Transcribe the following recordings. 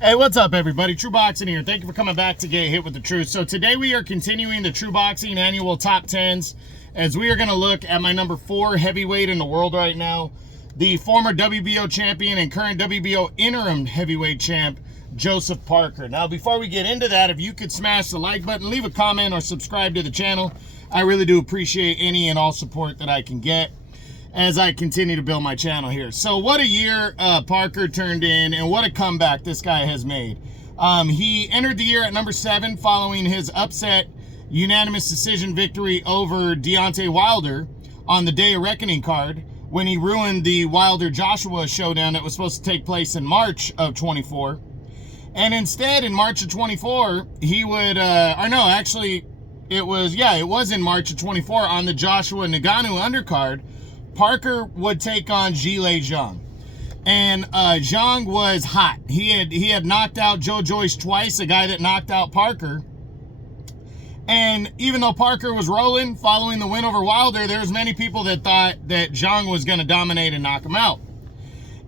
Hey, what's up, everybody? True Boxing here. Thank you for coming back to Get Hit with the Truth. So today we are continuing the True Boxing annual top 10s as we are going to look at my number 4 heavyweight in the world right now, the former WBO champion and current WBO Interim Heavyweight Champ, Joseph Parker. Now, before we get into that, if you could smash the like button, leave a comment, or subscribe to the channel, I really do appreciate any and all support that I can get as I continue to build my channel here. So what a year Parker turned in, and what a comeback this guy has made. He entered the year at number 7 following his upset unanimous decision victory over Deontay Wilder on the Day of Reckoning card, when he ruined the Wilder-Joshua showdown that was supposed to take place in March of 24. And instead, in March of 24, he would, it was in March of 24 on the Joshua Ngannou undercard, Parker would take on Zhilei Zhang. And Zhang was hot. He had knocked out Joe Joyce twice, a guy that knocked out Parker. And even though Parker was rolling following the win over Wilder, there was many people that thought that Zhang was going to dominate and knock him out.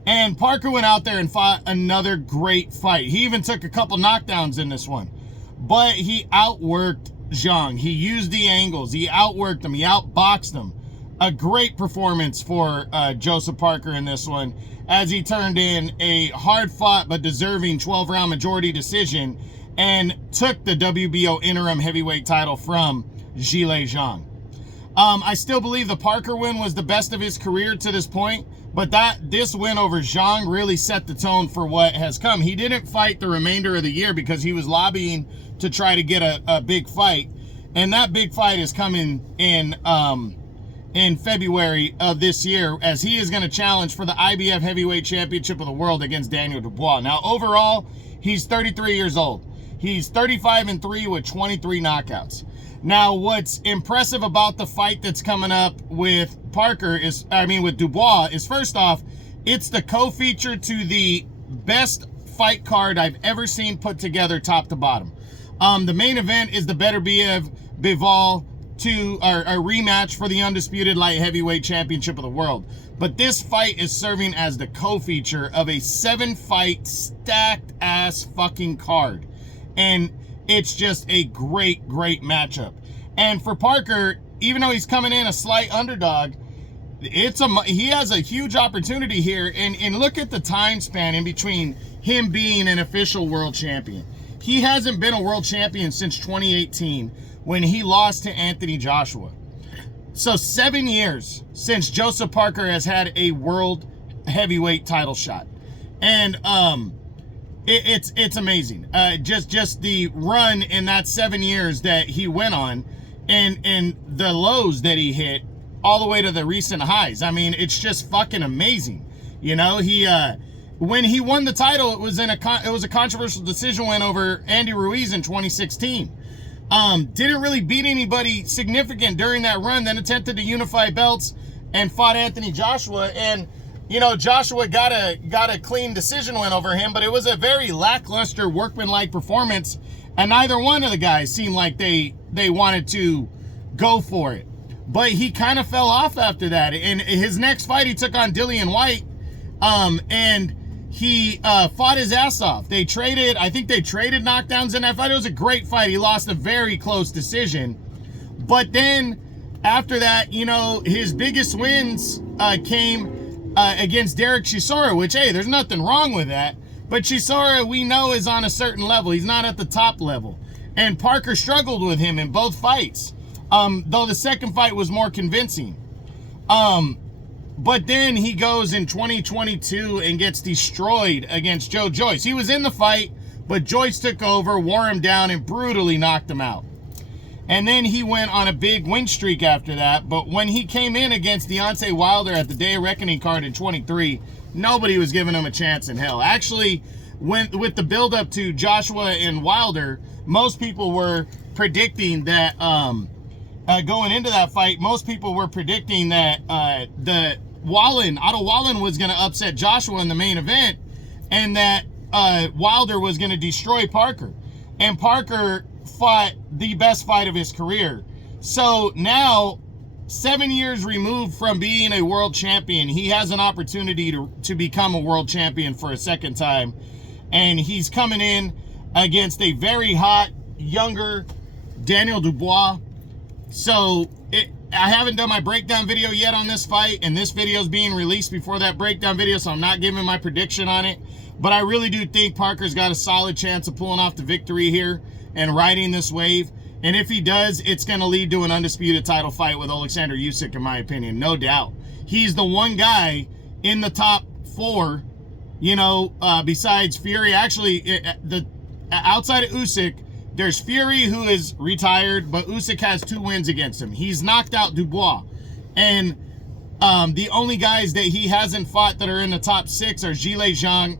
And Parker went out there and fought another great fight. He even took a couple knockdowns in this one. But he outworked Zhang. He used the angles. He outworked him. He outboxed him. A great performance for Joseph Parker in this one, as he turned in a hard-fought but deserving 12-round majority decision and took the WBO Interim Heavyweight title from Zhilei Zhang. I still believe the Parker win was the best of his career to this point, but this win over Zhang really set the tone for what has come. He didn't fight the remainder of the year because he was lobbying to try to get a big fight, and that big fight is coming in February of this year, as he is going to challenge for the IBF Heavyweight Championship of the World against Daniel Dubois. Now, overall, he's 33 years old. He's 35-3 with 23 knockouts. Now, what's impressive about the fight that's coming up with with Dubois is, first off, it's the co-feature to the best fight card I've ever seen put together top to bottom. The main event is the Beterbiev Bivol a rematch for the undisputed light heavyweight championship of the world. But this fight is serving as the co-feature of a 7-fight stacked ass fucking card. And it's just a great matchup. And for Parker, even though he's coming in a slight underdog, he has a huge opportunity here. And look at the time span in between him being an official world champion. He hasn't been a world champion since 2018, when he lost to Anthony Joshua. So 7 years since Joseph Parker has had a world heavyweight title shot. And it's amazing. Just the run in that 7 years that he went on, and the lows that he hit all the way to the recent highs. I mean, it's just fucking amazing. You know, when he won the title, it was a controversial decision win over Andy Ruiz in 2016. Didn't really beat anybody significant during that run, then attempted to unify belts and fought Anthony Joshua. And, you know, Joshua got a clean decision win over him, but it was a very lackluster workmanlike performance, and neither one of the guys seemed like they wanted to go for it. But he kind of fell off after that. In his next fight, he took on Dillian White, and he fought his ass off. I think they traded knockdowns in that fight. It was a great fight. He lost a very close decision. But then after that, you know, his biggest wins came against Derek Chisora, which, hey, there's nothing wrong with that. But Chisora, we know, is on a certain level. He's not at the top level. And Parker struggled with him in both fights, though the second fight was more convincing. But then he goes in 2022 and gets destroyed against Joe Joyce. He was in the fight, but Joyce took over, wore him down, and brutally knocked him out. And then he went on a big win streak after that. But when he came in against Deontay Wilder at the Day of Reckoning card in 23, nobody was giving him a chance in hell. Actually, with the build-up to Joshua and Wilder, most people were predicting that, going into that fight, most people were predicting that Otto Wallin was going to upset Joshua in the main event, and that Wilder was going to destroy Parker. And Parker fought the best fight of his career. So now, 7 years removed from being a world champion, he has an opportunity to become a world champion for a second time. and he's coming in against a very hot, younger Daniel Dubois. So I haven't done my breakdown video yet on this fight, and this video is being released before that breakdown video, so I'm not giving my prediction on it. But I really do think Parker's got a solid chance of pulling off the victory here and riding this wave. And if he does, it's going to lead to an undisputed title fight with Alexander Usyk, in my opinion, no doubt. He's the one guy in the top 4, you know, besides Fury. Actually, outside of Usyk, there's Fury, who is retired, but Usyk has 2 wins against him. He's knocked out Dubois. And the only guys that he hasn't fought that are in the top 6 are Zhilei Zhang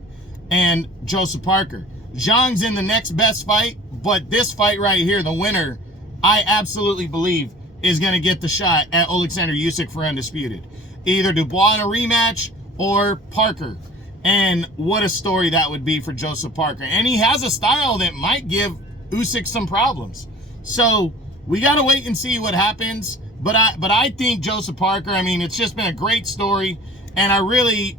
and Joseph Parker. Zhang's in the next best fight, but this fight right here, the winner, I absolutely believe is going to get the shot at Alexander Usyk for undisputed. Either Dubois in a rematch or Parker. And what a story that would be for Joseph Parker. And he has a style that might give Usyk some problems. So we got to wait and see what happens. But I think Joseph Parker, I mean, it's just been a great story. And I really,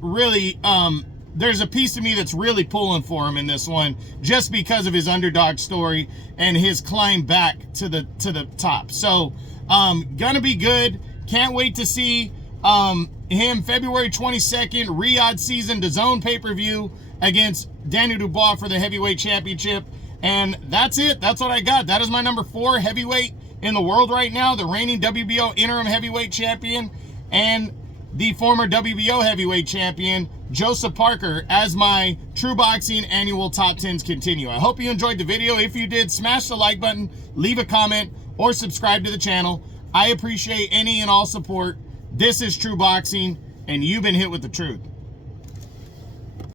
there's a piece of me that's really pulling for him in this one, just because of his underdog story and his climb back to the top. So gonna be good. Can't wait to see him February 22nd, Riyadh season, DAZN pay-per-view against Daniel Dubois for the heavyweight championship. And that's it. That's what I got. That is my number 4 heavyweight in the world right now, the reigning WBO Interim Heavyweight Champion and the former WBO Heavyweight Champion, Joseph Parker, as my True Boxing annual top 10s continue. I hope you enjoyed the video. If you did, smash the like button, leave a comment, or subscribe to the channel. I appreciate any and all support. This is True Boxing, and you've been hit with the truth.